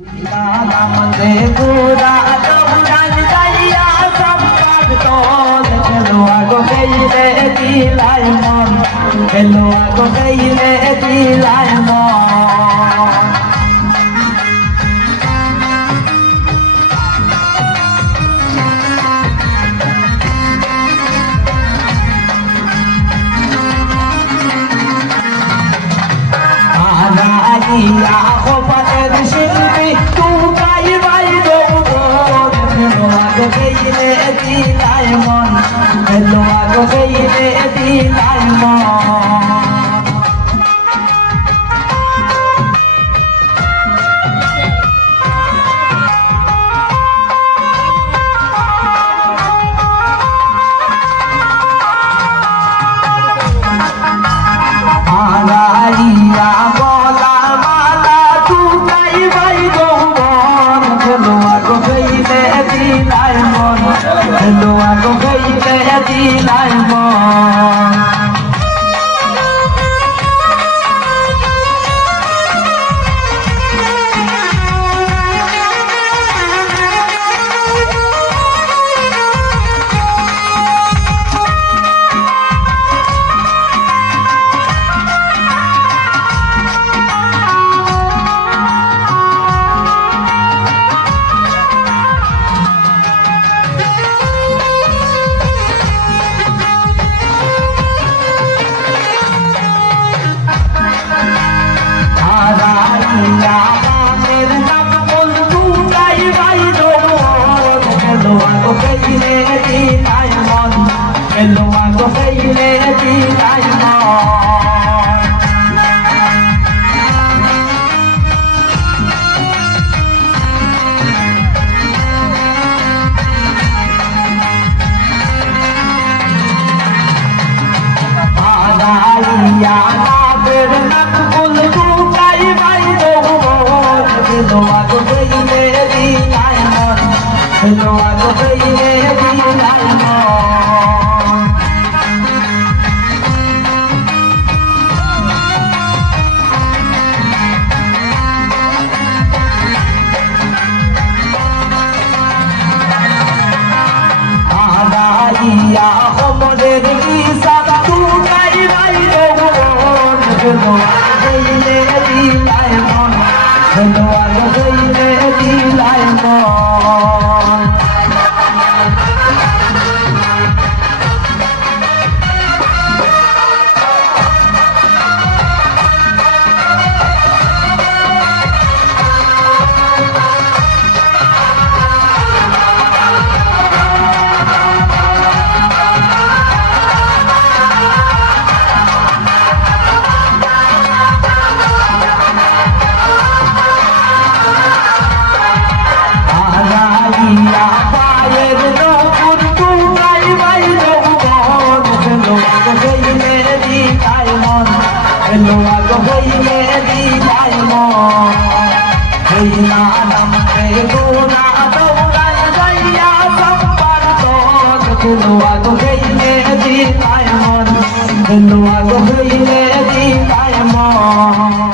নামে পুরা দৌড়ান যাইয়া সম্পাদ তোল খেলোয়া গো গেইলে দিলাই মন খেলোয়া গো গেইলে দিলাই মন আগাইয়া খোপাতের শিল্পী তুকাই বাই দৌড় খেলোয়া গো গেইলে দিলাই মন খেলোয়া গো গেইলে দিলাই মন আগাইয়া গলা মালা তুকাই বাই দৌড় খেলোয়া গো গেইলে দিলাই মন খেলোয়া গো গেইলে দিলাই মন খেলোয়া গো গেইলে দিলাই মন আগাইয়া নাবের নাক ফুল তুকাই বাই দৌড় খেলোয়া গো গেইলে দিলাই মন খেলোয়া গো গেইলে দিলাই মন আগাইয়া কোমরের কিসা তুকাই বাই দৌড় খেলোয়া গেইলে দিলাই মন খেলোয়া গেইলে দিলাই মন পায়ের নপুর তুকাই বাই দৌড় খেলোয়া গো গেইলে দিলাই মন খেলোয়া গো গেইলে দিলাই মন এই নামে গোনা দৌড়ান যাইয়া সম্পাদ তোল খেলোয়া গো গেইলে দিলাই মন খেলোয়া গো গেইলে দিলাই মন